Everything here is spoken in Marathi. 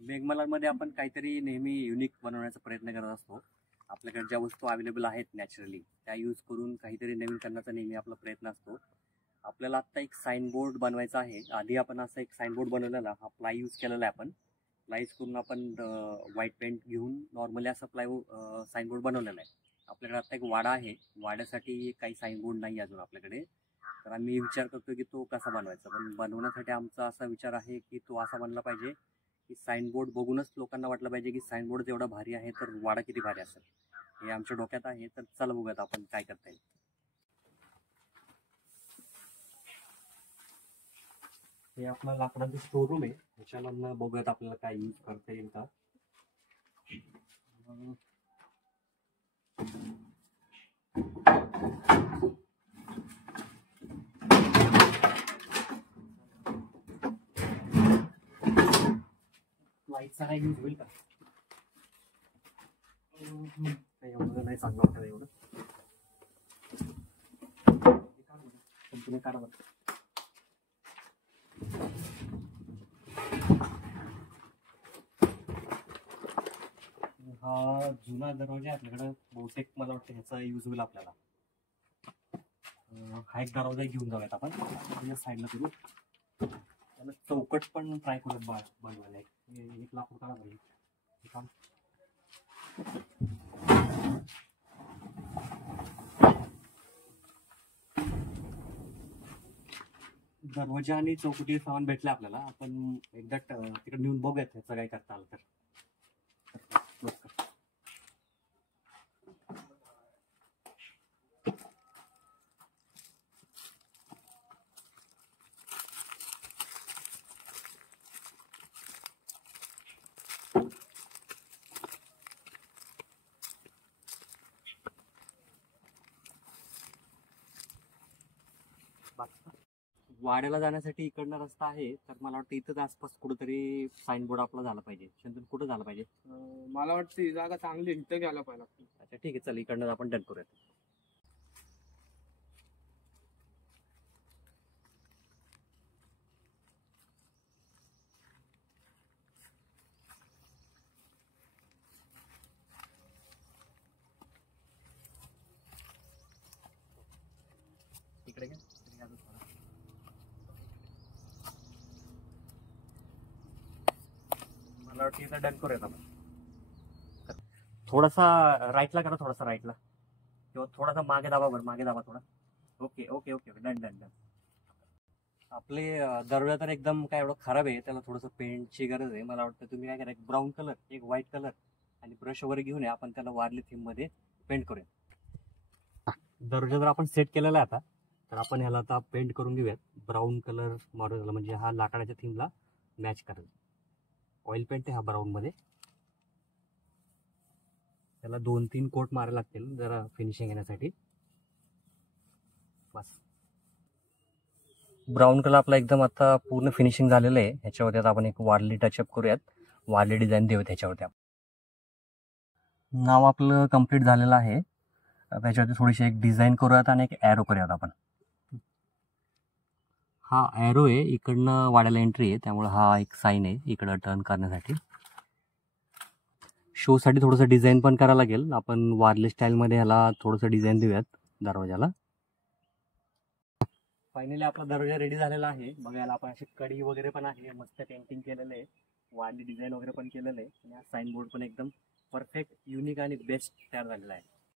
मेघमल्हारमध्ये आपण काहीतरी नेहमी युनिक बनवण्याचा प्रयत्न करत असतो. आपल्याकडे ज्या वस्तू अवेलेबल आहेत नॅचरली त्या यूज करून काहीतरी नवीन करण्याचा नेहमी आपला प्रयत्न असतो. आपल्याला आत्ता एक साईनबोर्ड बनवायचा आहे. आधी आपण असा एक साईनबोर्ड बनवलेला, हा प्लाय यूज केलेला आहे. आपण प्लायज करून आपण व्हाईट पेंट घेऊन नॉर्मली असा साईनबोर्ड बनवलेला आहे. आपल्याकडे आत्ता एक वाडा आहे. वाड्यासाठी काही साईनबोर्ड नाही अजून आपल्याकडे, तर आम्ही विचार करतो की तो कसा बनवायचा. पण बनवण्यासाठी आमचा असा विचार आहे की तो असा बनला पाहिजे की साईनबोर्ड बघूनच लोकांना वाटलं पाहिजे की साईनबोर्ड जेवढा भारी आहे तर वाडा किती भारी असेल, हे आमच्या डोक्यात आहे. तर चला बघूयात आपण काय करता येईल. हे आपला लाकडाचं स्टोरूम आहे. ह्याच्यामधनं बघूयात आपल्याला काय यूज करता येईल का. लाईटचा काय यूज होईल का? एवढं नाही चांगलं वाटत एवढं. कंपनी काढा बघ. हा जुना दरवाजा आपल्याकडं बहुतेक मला वाटतं ह्याचा यूज होईल आपल्याला. हा एक दरवाजा घेऊन जाऊयात आपण साईडला करू. त्याला चौकट पण ट्राय करूयात बनवायला. 1 लाख रुपयाला पाहिजे काम. दरवाजा आणि चौकटी सामान भेटले आपल्याला. आपण एकदा तिकडे नेऊन बघूयात ह्याचं काय करता आलं तर. वाड्याला जाण्यासाठी इकडनं रस्ता आहे, तर मला वाटतं इथंच आसपास कुठेतरी साईनबोर्ड आपला झाला पाहिजे. शंतन कुठं झालं पाहिजे? मला वाटतं ही जागा चांगली इथं घ्यायला पाहिजे. अच्छा ठीक आहे, चल इकडनं आपण डन करूयात. इकडे घ्या. मला वाटतं इथं डन करूयात आपण. थोडासा राईटला करा, थोडासा राईटला किंवा थोडासा मागे दाबा. बरं मागे दाबा थोडा. Okay okay okay okay, done done done. आपले दरवाजा तर एकदम काय एवढं खराब आहे, त्याला थोडंसं पेंटची गरज आहे. मला वाटतं तुम्ही काय करा, एक ब्राऊन कलर, एक व्हाईट कलर आणि ब्रश वगैरे घेऊन या, आपण त्याला वारली थीममध्ये पेंट करूया. दरवाजा जर आपण सेट केलेला आहे आता, तर आपण ह्याला आता पेंट करून घेऊयात. ब्राऊन कलर मारून झाला म्हणजे हा लाकडाच्या थीमला मॅच करेल. ऑइल पेंट आहे हा ब्राऊनमध्ये. त्याला 2-3 कोट मारायला लागतील जरा फिनिशिंग येण्यासाठी. बस ब्राऊन कलर आपला एकदम आता पूर्ण फिनिशिंग झालेलं आहे. ह्याच्यावरती आता आपण एक वारली टचअप करूयात, वारली डिझाईन देऊयात ह्याच्यावरती. नाव आपलं कम्प्लीट झालेलं आहे. त्याच्यावरती थोडीशी एक डिझाईन करूयात आणि एक ॲरो करूयात आपण. हा ॲरो आहे, इकडनं वाड्याला एंट्री आहे, त्यामुळे हा एक साईन आहे इकडं टर्न करण्यासाठी. शोसाठी थोडंसं डिझाईन पण करावं लागेल. आपण वारली स्टाईलमध्ये ह्याला थोडंसं डिझाईन देऊयात दरवाजाला. फायनली आपला दरवाजा रेडी झालेला आहे. बघायला आपण अशी कडी वगैरे पण आहे, मस्त पेंटिंग केलेलं आहे, वारली डिझाईन वगैरे पण केलेलं आहे. आणि हा साईनबोर्ड पण एकदम परफेक्ट, युनिक आणि बेस्ट तयार झालेला आहे.